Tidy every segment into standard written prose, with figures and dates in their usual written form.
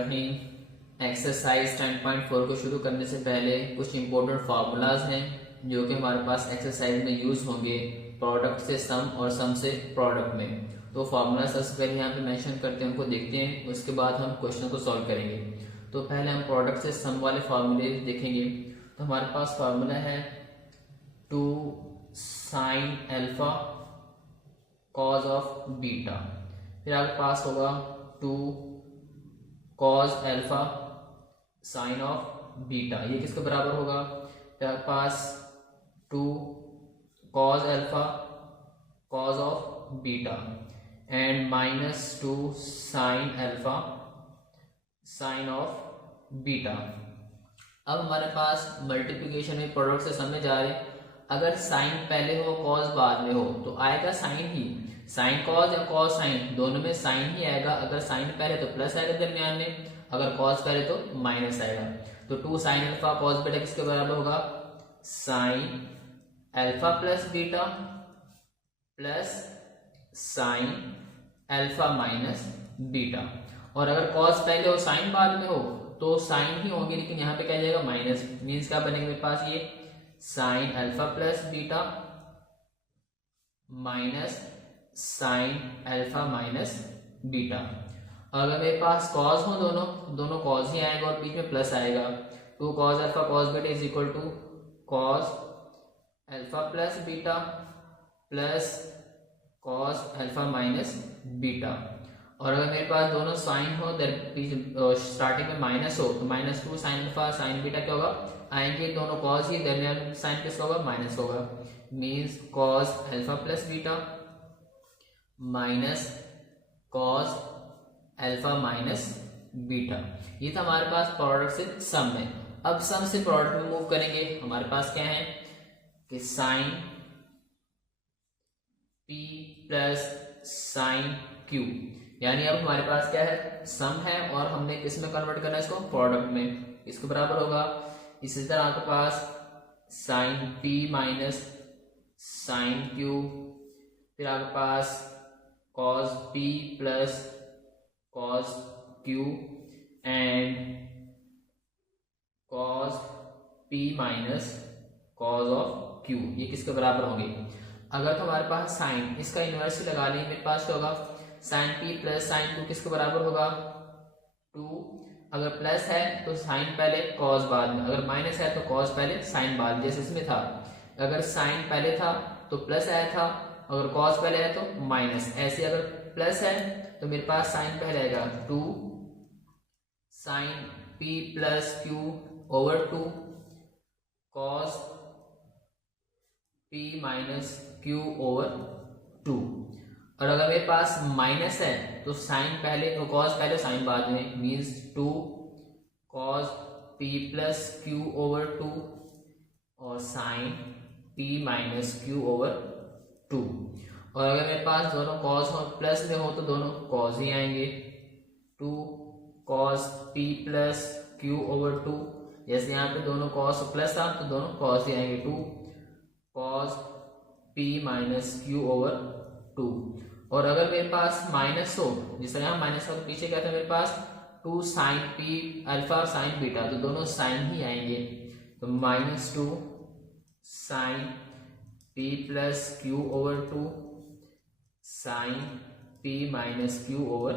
बिस्मिल्लाहिर्रहमानिर्रहीम। एक्सरसाइज 10.4 को शुरू करने से पहले कुछ इंपॉर्टेंट फार्मूलाज हैं जो कि हमारे पास एक्सरसाइज में यूज होंगे प्रोडक्ट से सम और सम से प्रोडक्ट में। तो फार्मूला सबसे पहले यहाँ पे मेंशन करते हैं, उनको देखते हैं, उसके बाद हम क्वेश्चन को सॉल्व करेंगे। तो पहले हम प्रोडक्ट से सम वाले फार्मूले देखेंगे। तो हमारे पास फार्मूला है 2 sine alpha cause of beta, फिर आपके पास होगा 2 cos alpha sine of beta, ये किसके बराबर होगा? फिर आपके पास 2 cos alpha cause of beta and -2 sine alpha sine of beta. अब हमारे पास मल्टीप्लिकेशन में प्रोडक्ट से समझ आ रहे, अगर साइन पहले हो कॉज बाद में हो तो आएगा साइन ही। साइन कॉज या कॉज साइन दोनों में साइन ही आएगा। अगर साइन पहले तो प्लस आएगा दरमियान में, अगर कॉज पहले तो माइनस आएगा। तो 2 साइन अल्फा कॉज बीटा किसके बराबर होगा? Sign alpha plus beta plus sine alpha minus beta. और अगर कॉज पहले हो साइन बाद में हो तो साइन ही होंगे, लेकिन यहाँ पे क्या जाएगा? माइनस। मीन्स क्या बनेगा मेरे पास? ये sign alpha plus beta minus sign alpha minus beta. अगर मेरे पास कॉज हो दोनों कॉज ही आएगा और बीच में प्लस आएगा। 2 cos alpha cos beta is equal to cos alpha plus beta plus cos alpha minus beta. और अगर मेरे पास दोनों साइन हो, स्टार्टिंग में माइनस हो, तो -2 साइन अल्फा साइन बीटा क्या होगा? आएंगे दोनों कॉज ही, दरमियान साइन किसका होगा? माइनस होगा। Means cause alpha plus beta minus cos alpha minus beta. ये था हमारे पास प्रोडक्ट से सम में। अब सम से प्रोडक्ट में मूव करेंगे। हमारे पास क्या है कि sine p plus sine q, यानी अब हमारे पास क्या है? सम है और हमने किस में कन्वर्ट करना है इसको? प्रोडक्ट में। इसके बराबर होगा इसी तरह आपके पास sine p minus sine q, फिर आपके पास cos p plus cos q and cos p minus cos of q, ये किसके बराबर होंगे? अगर तो हमारे पास साइन, इसका इनवर्स लगा लें, मेरे पास क्या होगा? Sine p plus sine q किसके बराबर होगा? 2। अगर प्लस है तो साइन पहले कॉस बाद में, अगर माइनस है तो कॉस पहले साइन बाद में, जैसे इसमें था। अगर साइन पहले था तो प्लस आया था, अगर कॉस पहले है तो माइनस। ऐसे अगर प्लस है तो मेरे पास साइन पहले आएगा 2 sine p plus q over 2 cos p minus q over 2। और अगर मेरे पास माइनस है तो साइन पहले तो कॉस पहले साइन बाद में, means 2 cos p plus q over 2 और sine p minus q over 2। और अगर मेरे पास दोनों कॉस हो प्लस में हो तो दोनों कॉस ही आएंगे। 2 cos p plus q over 2, जैसे यहाँ पे दोनों कॉस प्लस था तो दोनों कॉस ही आएंगे। 2 cos p minus q over 2। और अगर मेरे पास माइनस हो, जिस तरह यहाँ माइनस हो तो पीछे क्या था मेरे पास? 2 sine p alpha sine beta, तो दोनों साइन ही आएंगे। तो -2 sine p plus q over 2 sine p minus q over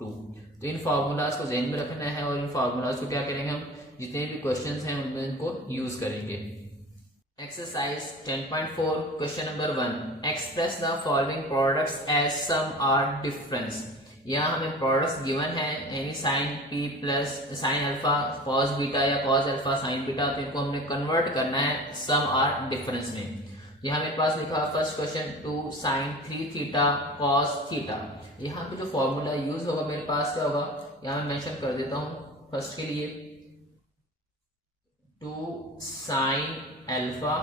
2। तो इन फार्मूलाज को ध्यान में रखना है और इन फार्मूलाज को क्या करेंगे हम? जितने भी क्वेश्चंस हैं उनमें इनको यूज करेंगे। Exercise 10.4 question number 1, express the following products as sum or difference. यहाँ हमें प्रोडक्ट्स गिवन है, यानी sine p plus sine alpha cos beta या कॉस अल्फा साइन बीटा, तो इनको हमने कन्वर्ट करना है सम आर डिफरेंस में। यहाँ मेरे पास लिखा first question 2 sine 3 theta cos theta. यहाँ पे जो फॉर्मूला यूज होगा मेरे पास क्या होगा? यहाँ मैं मेंशन कर देता हूँ फर्स्ट के लिए 2 sine alpha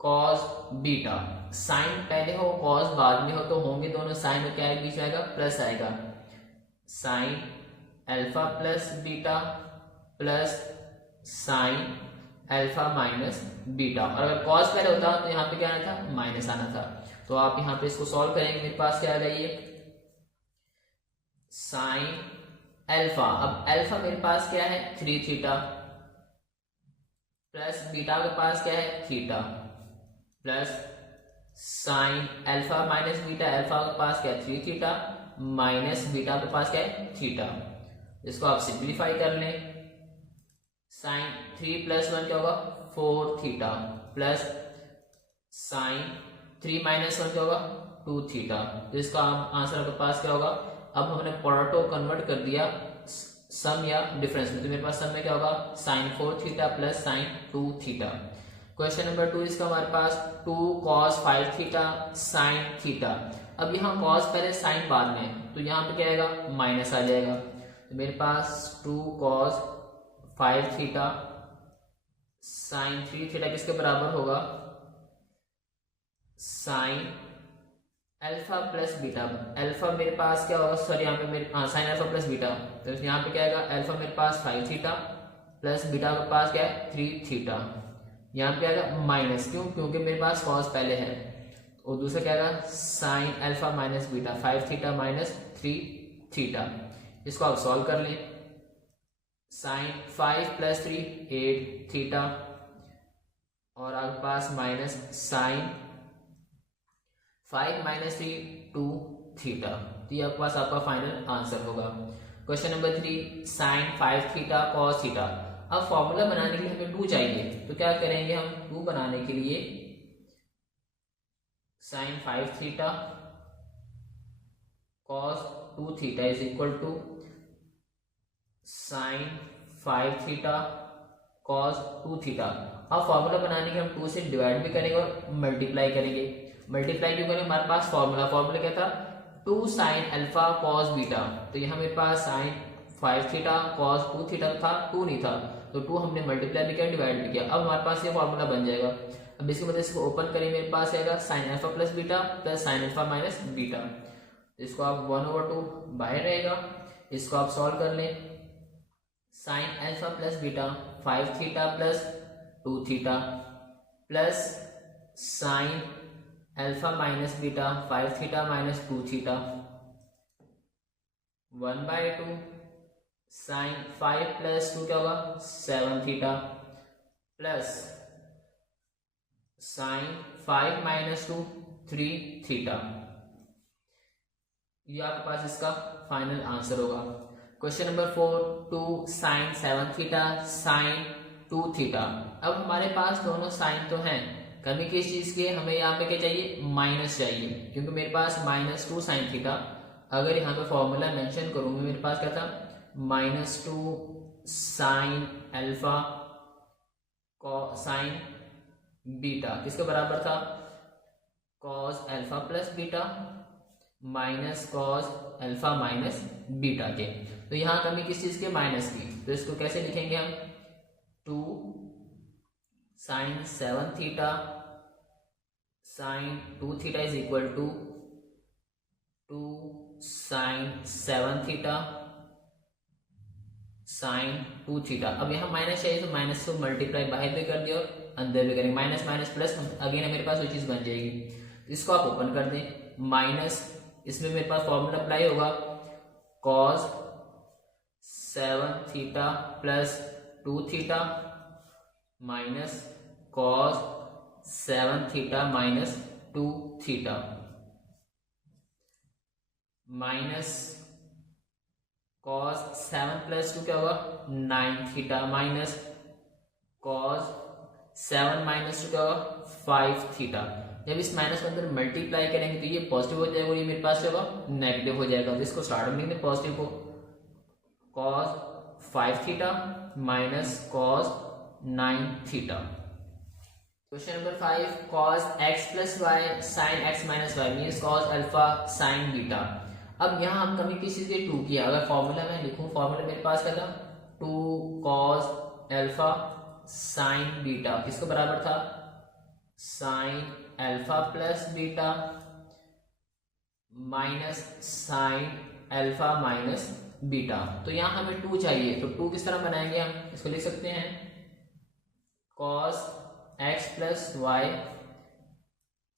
cos beta. Sine पहले हो कॉस बाद में हो तो होंगे दोनों साइन में, क्या है बीच में आएगा? प्लस आएगा। Sine alpha plus beta plus sine alpha minus beta. और अगर कॉस पहले होता तो यहाँ पे क्या आना था? माइनस आना था। तो आप यहाँ पे इसको सॉल्व करेंगे, मेरे पास क्या आ जाइए? साइन अल्फा, अब अल्फा मेरे पास क्या है 3 थीटा, प्लस बीटा के पास क्या है theta, plus sine alpha minus beta, alpha के पास क्या है 3 थीटा, माइनस बीटा के पास क्या है थीटा। इसको आप सिंप्लीफाई कर लें, साइन 3 प्लस 1 क्या होगा 4 थीटा, प्लस साइन 3 माइनस 1 क्या होगा 2 थीटा। तो इसका आंसर आपके पास क्या होगा, अब हमने प्रोडक्ट को कन्वर्ट कर दिया सम या डिफरेंस में, तो मेरे पास सम में क्या होगा sine 4 theta plus sine 2 theta. Question number 2 इसका हमारे पास 2 कॉस 5 थीटा साइन थीटा। अब यहाँ कॉस पहले साइन बाद में, तो यहाँ पे क्या आएगा माइनस आ जाएगा, तो मेरे पास 2 कॉस 5 थीटा साइन 3 थीटा किसके बराबर होगा sign alpha plus beta. Alpha मेरे पास क्या होगा, सॉरी यहाँ पे मेरे साइन अल्फा प्लस बीटा, तो यहाँ पे क्या आएगा अल्फा मेरे पास 5 थीटा प्लस बीटा के पास क्या है 3 थीटा। यहाँ पे आएगा माइनस, क्यों, क्योंकि मेरे पास कॉस पहले है, और दूसरा क्या आएगा sine alpha minus beta 5 theta minus 3 theta. इसको आप सॉल्व कर लें, साइन 5 प्लस 3 8 थीटा, और आपके पास माइनस साइन 5 माइनस 3 2 थीटा। तो ये आपके पास आपका फाइनल आंसर होगा। Question number 3 sine 5 theta cos theta. अब फॉर्मूला बनाने के लिए हमें 2 चाहिए, तो क्या करेंगे हम 2 बनाने के लिए sine 5 theta cos 2 theta is equal to sine 5 theta cos 2 theta. अब फॉर्मूला बनाने के हम 2 से डिवाइड भी करेंगे और मल्टीप्लाई करेंगे। मल्टीप्लाई क्यों करें, हमारे पास फॉर्मूला क्या था 2 साइन अल्फा कॉस बीटा, तो यहाँ मेरे पास साइन 5 थीटा कॉस 2 थीटा था, 2 नहीं था, तो 2 हमने मल्टीप्लाई भी किया डिवाइड भी किया। अब हमारे पास ये फॉर्मूला बन जाएगा। अब इसकी मदद से इसको ओपन करें, मेरे पास आएगा sine alpha plus beta plus sine alpha minus beta. इसको आप 1/2 बाहर रहेगा, इसको आप सॉल्व कर लें, sine alpha plus beta 5 theta plus 2 theta plus sine alpha minus beta 5 theta minus 2 theta 1/2 sine 5 plus 2 क्या होगा 7 theta plus sine 5 minus 2 3 theta. ये आपके पास इसका फाइनल आंसर होगा। Question number 4 2 sine 7 theta sine 2 theta. अब हमारे पास दोनों साइन तो हैं, कमी किस चीज के, हमें यहाँ पे क्या चाहिए माइनस चाहिए, क्योंकि मेरे पास -2 साइन थीटा। अगर यहाँ पे फॉर्मूला मेंशन करूंगा मेरे पास क्या था -2 साइन अल्फा साइन बीटा किसके बराबर था cos alpha plus beta minus cos alpha minus beta के। तो यहाँ कमी किस चीज के माइनस की, तो इसको कैसे लिखेंगे हम 2 sine 7 theta sine 2 theta is equal to 2 sine 7 theta sine 2 theta. अब यहाँ माइनस चाहिए तो माइनस को मल्टीप्लाई बाहर भी कर दिया और अंदर भी करेंगे, माइनस माइनस प्लस अगेन मेरे पास वो चीज बन जाएगी। इसको आप ओपन कर दें, माइनस इसमें मेरे पास फॉर्मूला अप्लाई होगा cos 7 theta plus 2 theta minus cos 7 theta minus 2 theta minus cos 7 plus 2 क्या होगा 9 थीटा माइनस कॉस 7 माइनस 2 क्या होगा 5 थीटा। जब इस माइनस को अंदर मल्टीप्लाई करेंगे तो ये पॉजिटिव हो जाएगा और ये मेरे पास क्या होगा नेगेटिव हो जाएगा। तो इसको स्टार्ट में लिखेंगे पॉजिटिव को cos 5 theta minus cos 9 theta. Question number 5 cos x plus y sin x minus y means cos alpha sin beta. अब यहाँ हम कमी किस चीज के 2 किया, अगर फॉर्मूला मैं लिखूं फॉर्मूला मेरे पास क्या था 2 cos अल्फा sin बीटा किसको बराबर था sin alpha plus beta minus sin alpha minus beta. तो यहाँ हमें 2 चाहिए, तो 2 किस तरह बनाएंगे हम, इसको लिख सकते हैं cos x plus y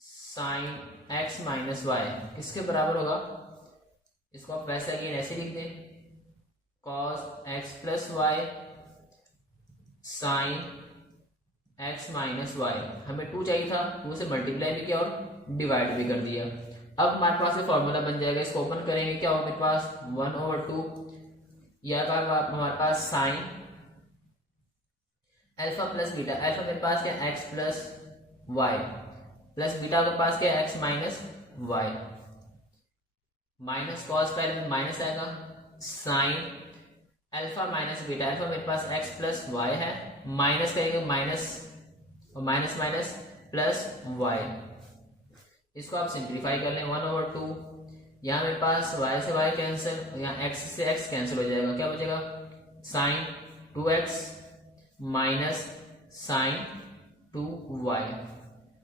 sine x minus y किसके बराबर होगा, इसको आप वैसे अगेन ऐसे लिख दें cos x plus y sine x minus y. हमें 2 चाहिए था, 2 से मल्टीप्लाई भी किया और डिवाइड भी कर दिया। अब हमारे पास ये फॉर्मूला बन जाएगा, इसको ओपन करेंगे, क्या होगा मेरे पास 1/2 या हमारे पास sine alpha plus beta. Alpha मेरे पास क्या X plus Y plus beta के पास क्या X minus Y minus cos, पहले में माइनस आएगा sine alpha minus beta. Alpha मेरे पास एक्स प्लस वाई है, माइनस करेंगे माइनस और माइनस माइनस प्लस वाई। इसको आप सिंप्लीफाई कर लें 1/2। यहाँ मेरे पास y से y कैंसिल, यहाँ x से x कैंसिल हो जाएगा, क्या बचेगा sign 2x minus sign 2y।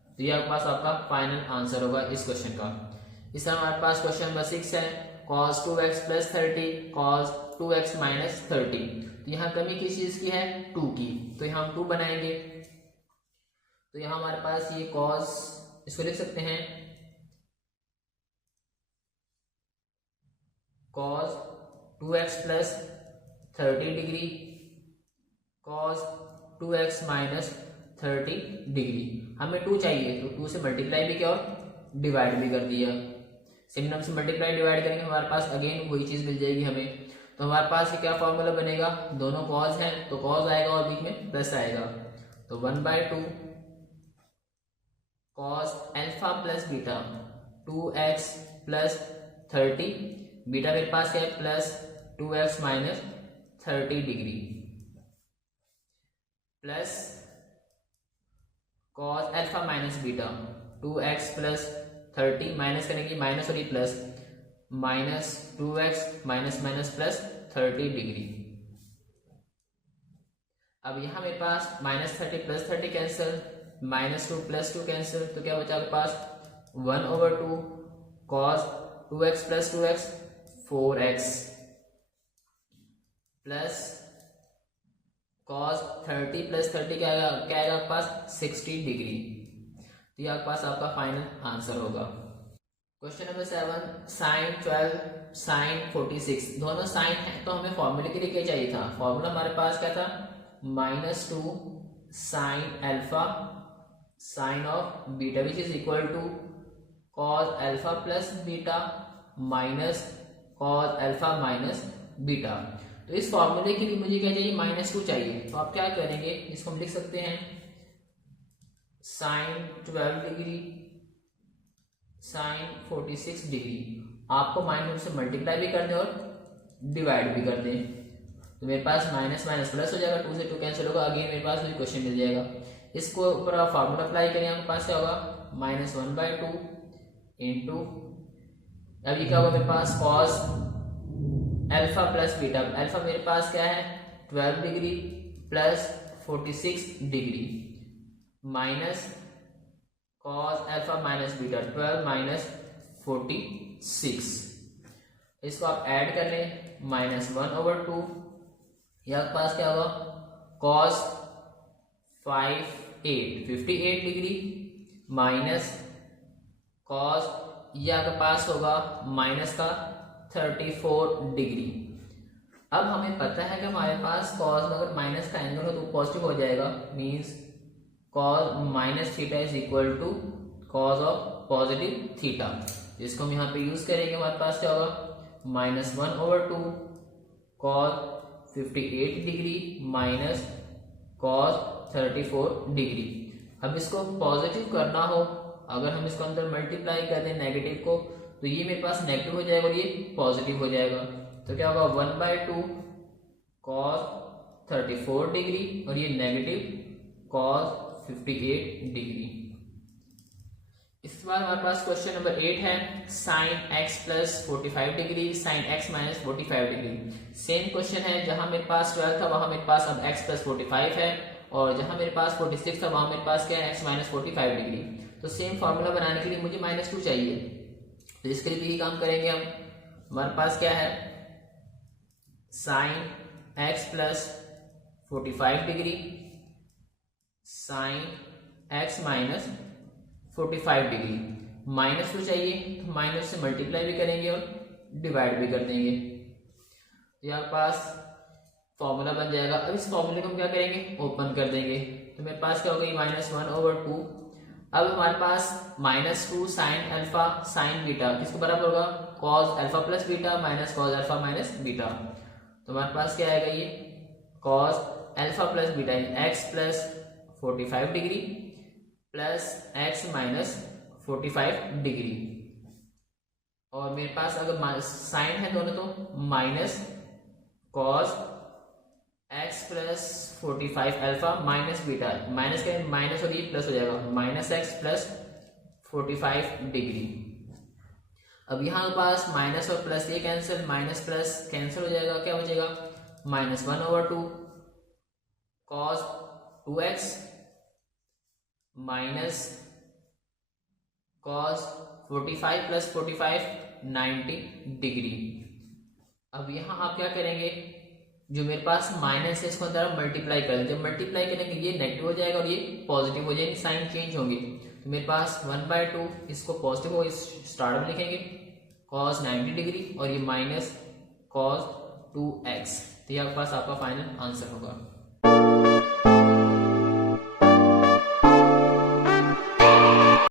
तो ये आपके पास आपका फाइनल आंसर होगा इस क्वेश्चन का। इस तरह हमारे पास क्वेश्चन नंबर 6 है cos 2x plus 30 cos 2x minus 30। तो यहाँ कमी किस चीज की है 2 की, तो यहाँ हम 2 बनाएंगे। तो यहाँ हमारे पास ये cos, इसको लिख सकते हैं cos 2x plus 30 degree cos 2x minus 30 degree. हमें 2 चाहिए तो 2 से मल्टीप्लाई भी किया और डिवाइड भी कर दिया। सिमिलर से मल्टीप्लाई डिवाइड करेंगे हमारे पास अगेन वही चीज मिल जाएगी हमें। तो हमारे पास क्या फॉर्मूला बनेगा, दोनों cos हैं तो cos आएगा और बीच में प्लस आएगा, तो 1/2 cos alpha plus beta 2x plus 30, beta मेरे पास है plus 2x minus 30 degree plus cos alpha minus beta 2x plus 30 minus करेंगे माइनस और ये plus minus 2x minus minus plus 30 degree. अब यहां मेरे पास minus 30 plus 30 cancel, minus 2 plus 2 cancel, तो क्या बचा आपके पास 1/2 cos 2x plus 2x 4x plus cos 30 plus 30 क्या आएगा आपके पास 60 डिग्री। तो ये आपके पास आपका फाइनल आंसर होगा। क्वेश्चन नंबर 7 साइन 12 साइन 46, दोनों साइन है तो हमें फॉर्मूले के लिए क्या चाहिए था, फॉर्मूला हमारे पास क्या था -2 sine alpha sine of beta which is equal to cos alpha plus beta minus cos alpha minus beta. तो इस फॉर्मूले के लिए मुझे क्या चाहिए -2 चाहिए, तो आप क्या करेंगे, इसको हम लिख सकते हैं साइन 12 डिग्री साइन 46 डिग्री। आपको -2 से मल्टीप्लाई भी कर दें और डिवाइड भी कर दें, तो मेरे पास माइनस माइनस प्लस हो जाएगा, 2 से 2 कैंसिल होगा, अगेन मेरे पास वही क्वेश्चन मिल जाएगा। इसको ऊपर आप फार्मूला अप्लाई करें, आपके पास क्या होगा -1/2 इंटू, अब ये क्या होगा मेरे पास cos alpha plus beta. Alpha मेरे पास क्या है 12 degree plus 46 degree minus cos alpha minus beta 12 minus 46। इसको आप ऐड कर लें -1/2, या पास क्या होगा cos 58 डिग्री माइनस cos, ये आपके पास होगा माइनस का 34 डिग्री। अब हमें पता है कि हमारे पास cos में अगर माइनस का एंगल हो तो पॉजिटिव हो जाएगा, means cos minus theta is equal to cos of positive theta. इसको हम यहाँ पे यूज करेंगे, हमारे पास क्या होगा -1/2 cos 58 degree minus cos 34 degree. अब इसको पॉजिटिव करना हो, अगर हम इसको अंदर मल्टीप्लाई कर दें नेगेटिव को, तो ये मेरे पास नेगेटिव हो जाएगा और ये पॉजिटिव हो जाएगा, तो क्या होगा 1/2 cos 34 डिग्री और ये नेगेटिव cos 58 डिग्री। इस बार हमारे पास क्वेश्चन नंबर 8 है sine x plus 45 degree sine x minus 45 degree. Same question है, जहां मेरे पास 12 था वहां मेरे पास अब x प्लस 45 है, और जहां मेरे पास 46 था वहां मेरे पास क्या है x माइनस 45 डिग्री। तो सेम फार्मूला बनाने के लिए मुझे -2 चाहिए, तो इसके लिए भी काम करेंगे हम। हमारे पास क्या है sine x plus 45 degree sine x minus 45 degree, -2 चाहिए तो माइनस से मल्टीप्लाई भी करेंगे और डिवाइड भी कर देंगे। तो यहाँ पास फॉर्मूला बन जाएगा। अब इस फॉर्मूले को हम क्या करेंगे, ओपन कर देंगे। तो मेरे पास क्या हो गई -1/2। अब हमारे पास -2 साइन अल्फा साइन बीटा किसके बराबर होगा, cos alpha plus beta minus cos alpha minus beta. तो हमारे पास क्या आएगा, ये cos alpha plus beta x plus 45 degree plus x minus 45 degree. और मेरे पास अगर साइन है दोनों तो minus cos x plus 45 alpha minus beta, minus का माइनस और ये प्लस हो जाएगा, माइनस एक्स प्लस 45 डिग्री। अब यहाँ पास माइनस और प्लस ये कैंसिल, माइनस प्लस कैंसिल हो जाएगा, क्या हो जाएगा -1/2 cos 2x minus cos 45 plus 45 90 degree. अब यहाँ आप क्या करेंगे, जो मेरे पास माइनस है इसको अंदर मल्टीप्लाई कर देते हैं, मल्टीप्लाई करेंगे ये नेगेटिव हो जाएगा और ये पॉजिटिव हो जाएगी, साइन चेंज होंगे। तो मेरे पास 1/2 इसको पॉजिटिव हो स्टार्ट में लिखेंगे cos 90 डिग्री और ये माइनस cos 2x। तो ये आपके पास आपका फाइनल आंसर होगा।